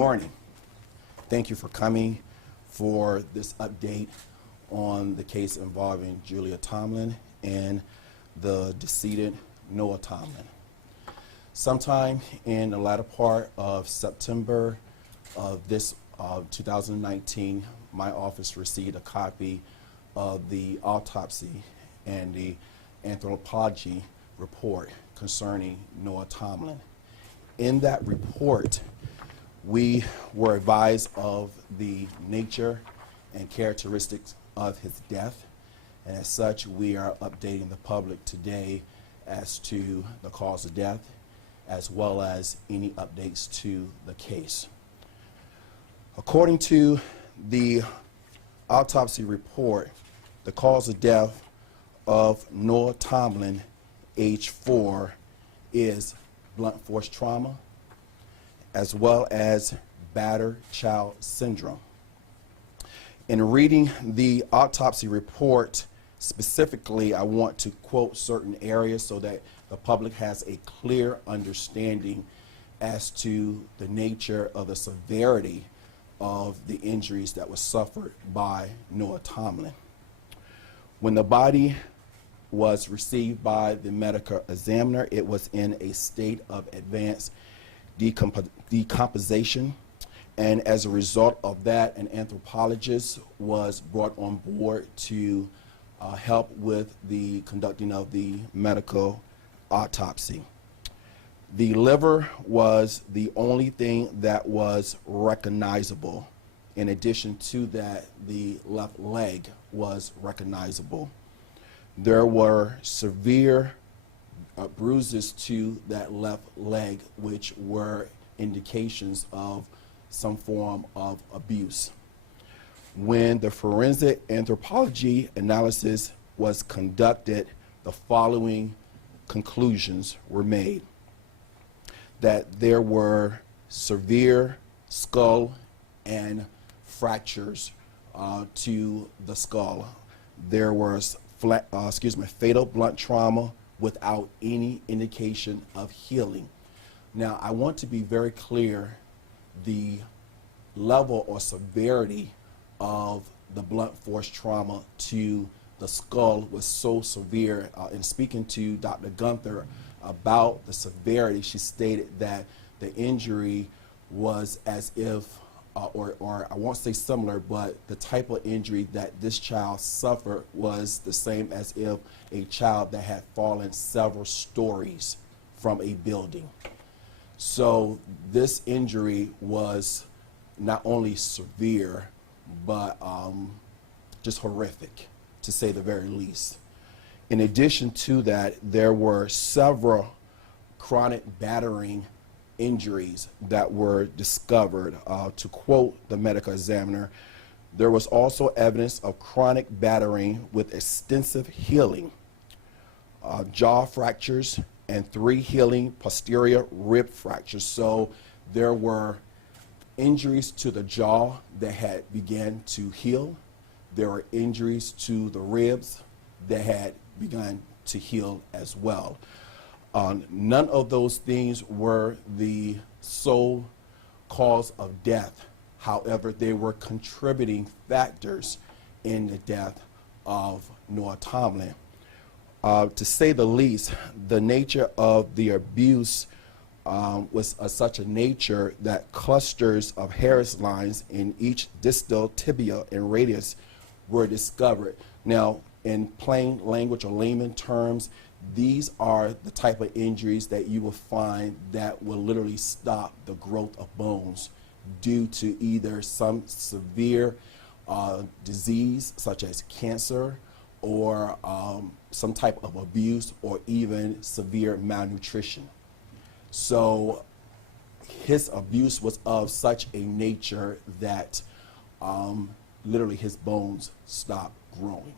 Morning. Thank you for coming for this update on the case involving Julia Tomlin and the decedent Noah Tomlin. Sometime in the latter part of September of this 2019, my office received a copy of the autopsy and the anthropology report concerning Noah Tomlin. In that report, we were advised of the nature and characteristics of his death, and as such, we are updating the public today as to the cause of death, as well as any updates to the case. According to the autopsy report, the cause of death of Noah Tomlin, age 4, is blunt force trauma, as well as battered child syndrome. In reading the autopsy report specifically, I want to quote certain areas so that the public has a clear understanding as to the nature of the severity of the injuries that were suffered by Noah Tomlin. When the body was received by the medical examiner, it was in a state of advanced decomposition, and as a result of that, an anthropologist was brought on board to help with the conducting of the medical autopsy. The liver was the only thing that was recognizable. In addition to that, the left leg was recognizable. There were severe bruises to that left leg, which were indications of some form of abuse. When the forensic anthropology analysis was conducted, the following conclusions were made: that there were severe skull and fractures to the skull. There was fatal blunt trauma without any indication of healing. Now, I want to be very clear, the level or severity of the blunt force trauma to the skull was so severe. In speaking to Dr. Gunther about the severity, she stated that the injury was as if, or I won't say similar, but the type of injury that this child suffered was the same as if a child that had fallen several stories from a building. So this injury was not only severe, but just horrific, to say the very least. In addition to that, there were several chronic battering injuries that were discovered. To quote the medical examiner, there was also evidence of chronic battering with extensive healing, jaw fractures, and 3 healing posterior rib fractures. So there were injuries to the jaw that had begun to heal. There were injuries to the ribs that had begun to heal as well. None of those things were the sole cause of death. However, they were contributing factors in the death of Noah Tomlin. To say the least, the nature of the abuse was of such a nature that clusters of Harris lines in each distal tibia and radius were discovered. Now, in plain language or layman terms, these are the type of injuries that you will find that will literally stop the growth of bones due to either some severe disease such as cancer, or some type of abuse, or even severe malnutrition. So his abuse was of such a nature that literally his bones stopped growing,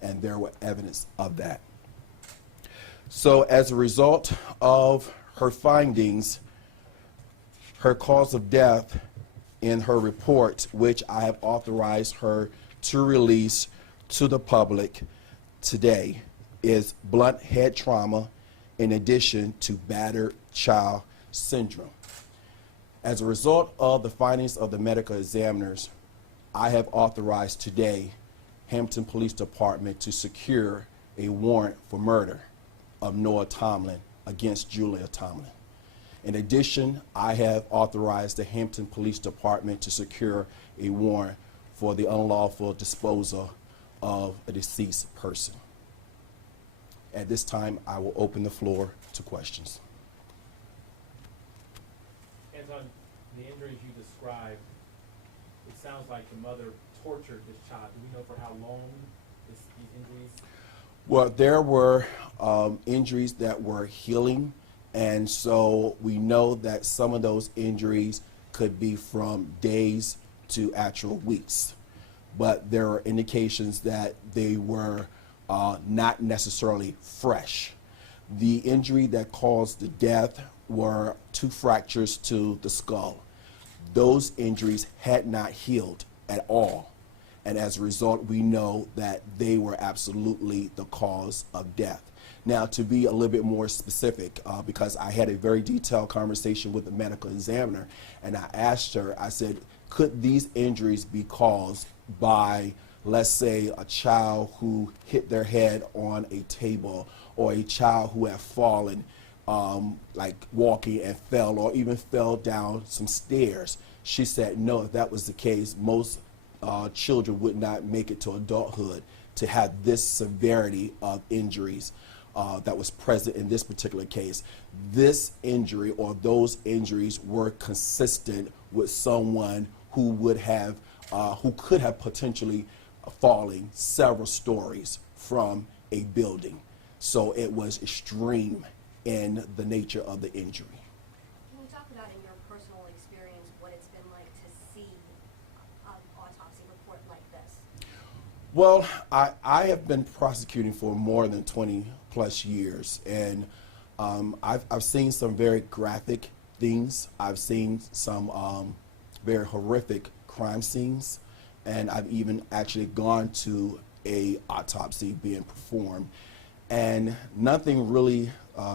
and there were evidence of that. So as a result of her findings, her cause of death in her report, which I have authorized her to release to the public today, is blunt head trauma in addition to battered child syndrome. As a result of the findings of the medical examiners, I have authorized today Hampton Police Department to secure a warrant for murder of Noah Tomlin against Julia Tomlin. In addition, I have authorized the Hampton Police Department to secure a warrant for the unlawful disposal of a deceased person. At this time, I will open the floor to questions. Anton, the injuries you described, it sounds like the mother tortured this child. Do we know for how long these injuries? Well, there were injuries that were healing, and so we know that some of those injuries could be from days to actual weeks. But there are indications that they were not necessarily fresh. The injury that caused the death were 2 fractures to the skull. Those injuries had not healed at all, and as a result, we know that they were absolutely the cause of death. Now, to be a little bit more specific, because I had a very detailed conversation with the medical examiner, and I asked her, I said, could these injuries be caused by, let's say, a child who hit their head on a table, or a child who had fallen, like walking and fell, or even fell down some stairs? She said, no, if that was the case, most children would not make it to adulthood to have this severity of injuries that was present in this particular case. This injury, or those injuries, were consistent with someone who would have, who could have potentially falling several stories from a building. So it was extreme in the nature of the injury. Can you talk about, in your personal experience, what it's been like to see an autopsy report like this? Well, I have been prosecuting for more than 20 plus years, and I've seen some very graphic things. I've seen some very horrific crime scenes, and I've even actually gone to a autopsy being performed, and nothing really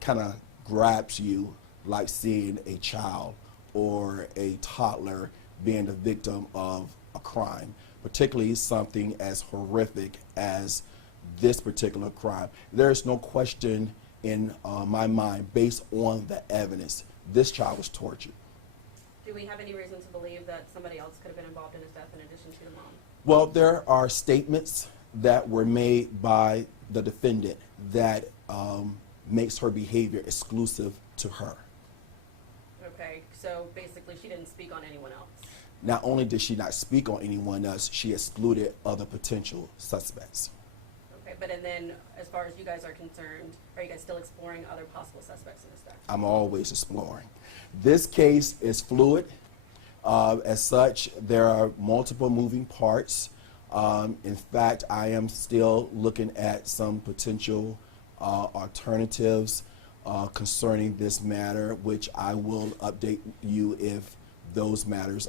kind of grabs you like seeing a child or a toddler being the victim of a crime, particularly something as horrific as this particular crime. There's no question in my mind, based on the evidence, this child was tortured. Do we have any reason to believe that somebody else could have been involved in his death in addition to the mom? Well, there are statements that were made by the defendant that makes her behavior exclusive to her. Okay, so basically she didn't speak on anyone else. Not only did she not speak on anyone else, she excluded other potential suspects. Okay, but and then as far as you guys are concerned, are you guys still exploring other possible suspects in this death? I'm always exploring. This case is fluid. As such, there are multiple moving parts. In fact, I am still looking at some potential alternatives concerning this matter, which I will update you if those matters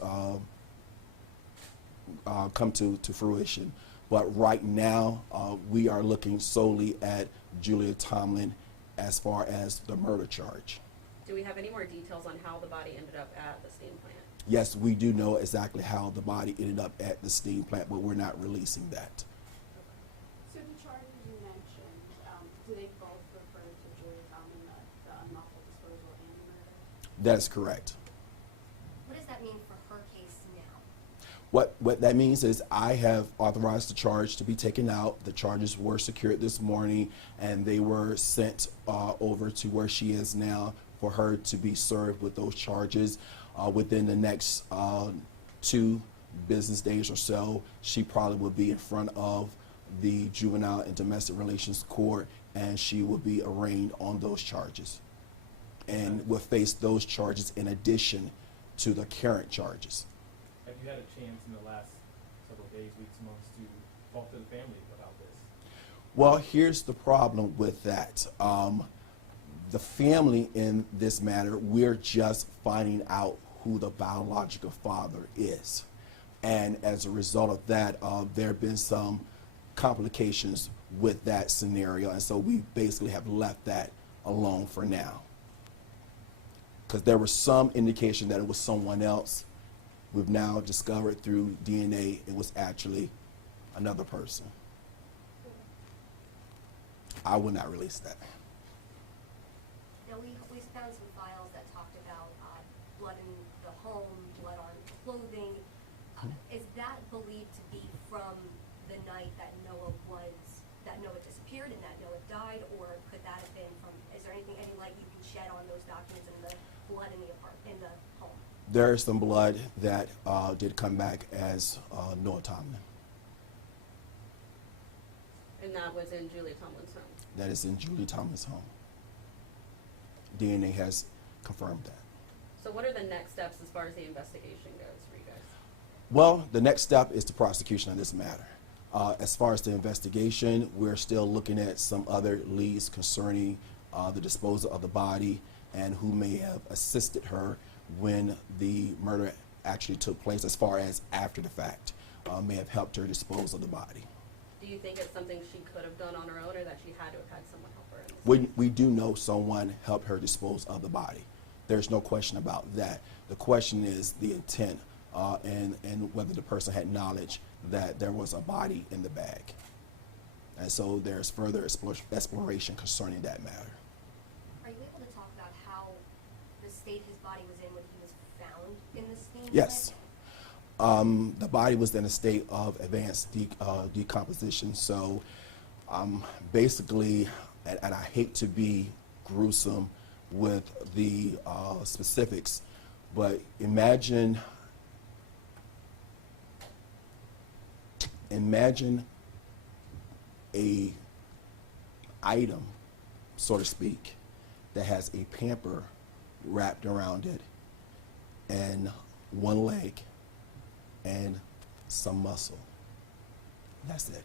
come to fruition. But right now, we are looking solely at Julia Tomlin as far as the murder charge. Do we have any more details on how the body ended up at the steam plant? Yes, we do know exactly how the body ended up at the steam plant, but we're not releasing that. So the charges you mentioned, do they both refer to Julia Tomlin, the unlawful disposal and the murder? That is correct. What does that mean for her case now? What that means is I have authorized the charge to be taken out. The charges were secured this morning, and they were sent over to where she is now for her to be served with those charges. Within the next 2 business days or so, she probably will be in front of the Juvenile and Domestic Relations Court, and she will be arraigned on those charges, and will face those charges in addition to the current charges. Have you had a chance in the last several days, weeks, months to talk to the family about this? Well, here's the problem with that. The family in this matter, we're just finding out who the biological father is. And as a result of that, there have been some complications with that scenario, and so we basically have left that alone for now. because there was some indication that it was someone else. We've now discovered through DNA it was actually another person. I will not release that. Now, we found some files that talked about blood in the home, blood on clothing. Is that believed to be from the night that Noah disappeared and that Noah died, or could that have been from, is there any light you can shed on those documents and the blood in the home? There is some blood that did come back as Noah Tomlin. And that was in Julia Tomlin's home. That is in Julia Tomlin's home. DNA has confirmed that. So what are the next steps as far as the investigation goes for you guys? Well, the next step is the prosecution of this matter. As far as the investigation, we're still looking at some other leads concerning the disposal of the body and who may have assisted her when the murder actually took place, as far as after the fact, may have helped her dispose of the body. Do you think it's something she could have done on her own, or that she had to have had someone help her in this? We do know someone helped her dispose of the body. There's no question about that. The question is the intent and whether the person had knowledge that there was a body in the bag. And so there's further exploration concerning that matter. Are you able to talk about how the state his body was in when he was found in the steam Yes. plant? The body was in a state of advanced decomposition. So basically, and I hate to be gruesome with the specifics, but imagine a item, so to speak, that has a pamper wrapped around it and one leg and some muscle. That's it.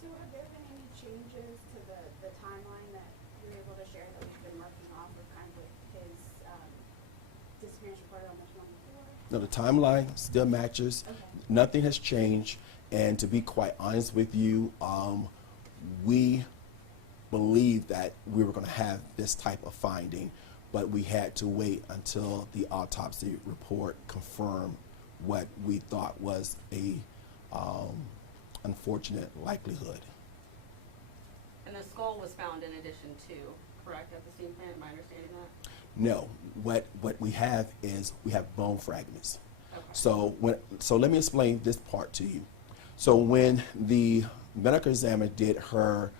So have there been any changes to the timeline that you're able to share that we've been working off of, kind of his disappearance reported almost long before? No, the timeline still matches. Okay. Nothing has changed. And to be quite honest with you, we believed that we were going to have this type of finding, but we had to wait until the autopsy report confirmed what we thought was a unfortunate likelihood. And the skull was found in addition to, correct, at the steam plant? Am I understanding that? No, what we have is we have bone fragments. Okay. So let me explain this part to you. So when the medical examiner did her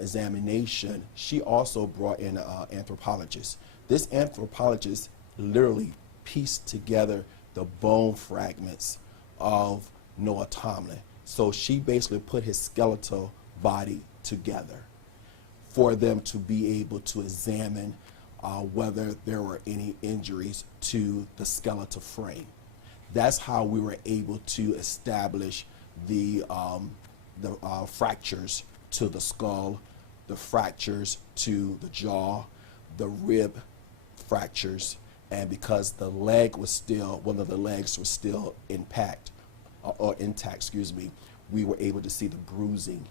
examination, she also brought in an anthropologist. This anthropologist literally pieced together the bone fragments of Noah Tomlin. So she basically put his skeletal body together for them to be able to examine whether there were any injuries to the skeletal frame. That's how we were able to establish the fractures to the skull, the fractures to the jaw, the rib fractures, and because the leg was still, one of the legs was still intact, we were able to see the bruising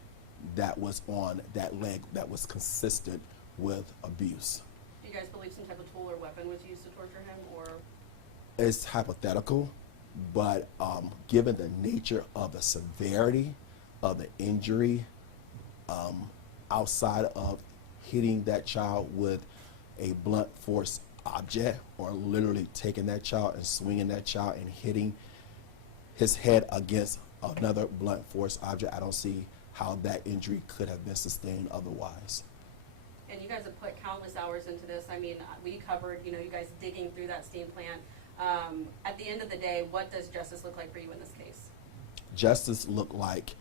that was on that leg that was consistent with abuse. Do you guys believe some type of tool or weapon was used to torture him, or? It's hypothetical, but given the nature of the severity of the injury, outside of hitting that child with a blunt force object, or literally taking that child and swinging that child and hitting his head against another blunt force object, I don't see how that injury could have been sustained otherwise. And you guys have put countless hours into this. I mean, we covered, you guys digging through that steam plant. At the end of the day, what does justice look like for you in this case? Justice looked like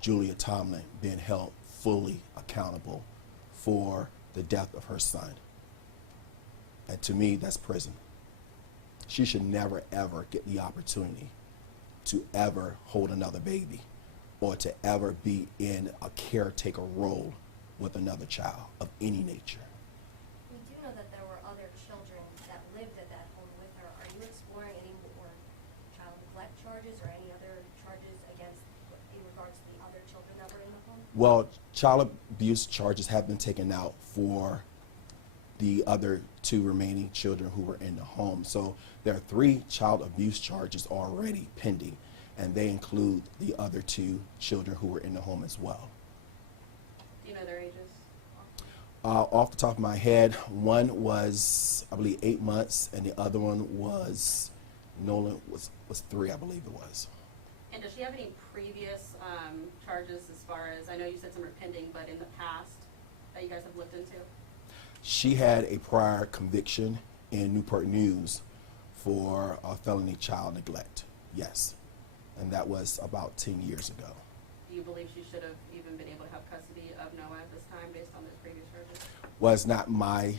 Julia Tomlin being held fully accountable for the death of her son. And to me, that's prison. She should never, ever get the opportunity to ever hold another baby or to ever be in a caretaker role with another child of any nature. We do know that there were other children that lived at that home with her. Are you exploring any more child neglect charges or any other charges against, in regards to the other children that were in the home? Well, child abuse charges have been taken out for the other 2 remaining children who were in the home. So there are 3 child abuse charges already pending, and they include the other 2 children who were in the home as well. Do you know their ages? Off the top of my head, one was, I believe, 8 months, and the other one was, Nolan was 3, I believe it was. And does she have any previous charges as far as, I know you said some are pending, but in the past that you guys have looked into? She had a prior conviction in Newport News for felony child neglect, yes. And that was about 10 years ago. Do you believe she should have even been able to have custody of Noah at this time based on those previous charges? Was not my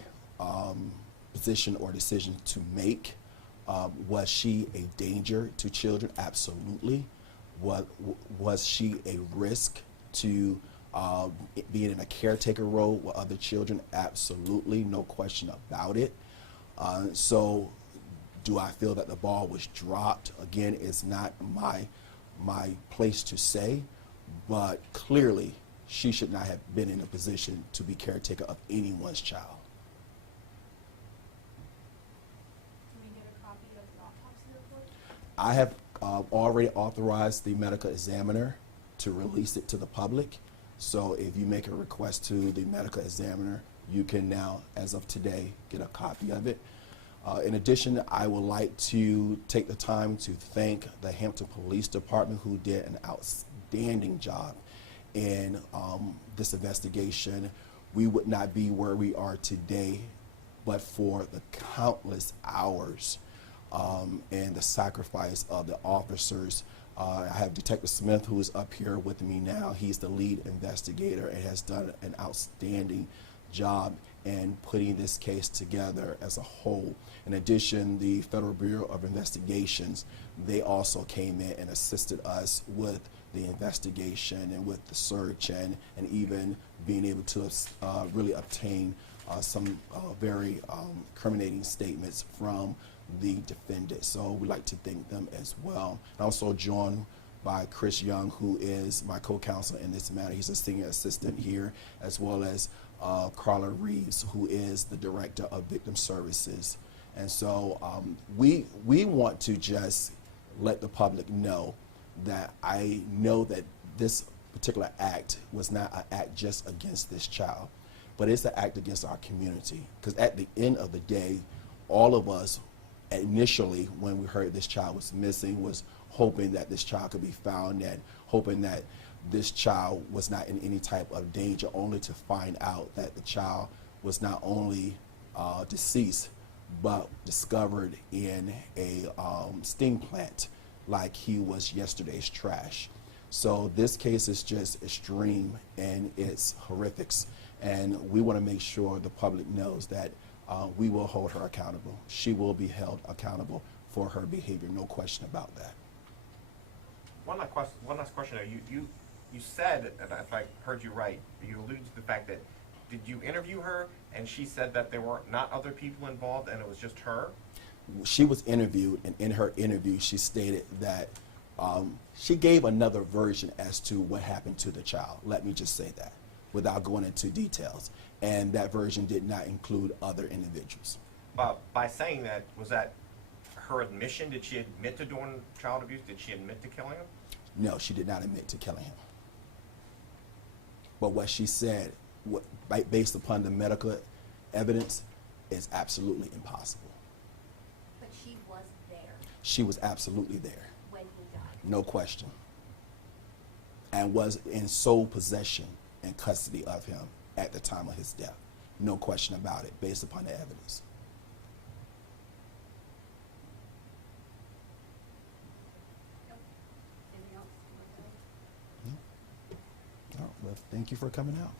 position or decision to make. Was she a danger to children? Absolutely. Was she a risk to being in a caretaker role with other children? Absolutely, no question about it. So do I feel that the ball was dropped? Again, it's not my place to say, but clearly she should not have been in a position to be caretaker of anyone's child. Can we get a copy of the autopsy report? I have already authorized the medical examiner to release it to the public. So if you make a request to the medical examiner, you can now, as of today, get a copy of it. In addition, I would like to take the time to thank the Hampton Police Department, who did an outstanding job in this investigation. We would not be where we are today but for the countless hours and the sacrifice of the officers. I have Detective Smith, who is up here with me now. He's the lead investigator and has done an outstanding job in putting this case together as a whole. In addition, the Federal Bureau of Investigations, they also came in and assisted us with the investigation and with the search and even being able to really obtain some very incriminating statements from the defendant. So we'd like to thank them as well. I'm also joined by Chris Young, who is my co-counsel in this matter. He's a senior assistant here, as well as Carla Reeves, who is the director of victim services. And so we want to just let the public know that I know that this particular act was not an act just against this child, but it's an act against our community. Because at the end of the day, all of us initially, when we heard this child was missing, was hoping that this child could be found and hoping that this child was not in any type of danger, only to find out that the child was not only deceased, but discovered in a steam plant like he was yesterday's trash. So this case is just extreme and it's horrifics. And we want to make sure the public knows that we will hold her accountable. She will be held accountable for her behavior, no question about that. One last question. You said, and if I heard you right, you alluded to the fact that, did you interview her and she said that there were not other people involved and it was just her? She was interviewed, and in her interview she stated that she gave another version as to what happened to the child. Let me just say that without going into details. And that version did not include other individuals. By saying that, was that her admission? Did she admit to doing child abuse? Did she admit to killing him? No, she did not admit to killing him. But what she said, based upon the medical evidence, is absolutely impossible. But she was there She was absolutely there, when he died. no question, and was in sole possession and custody of him at the time of his death. No question about it, based upon the evidence. Anything else? Well, thank you for coming out.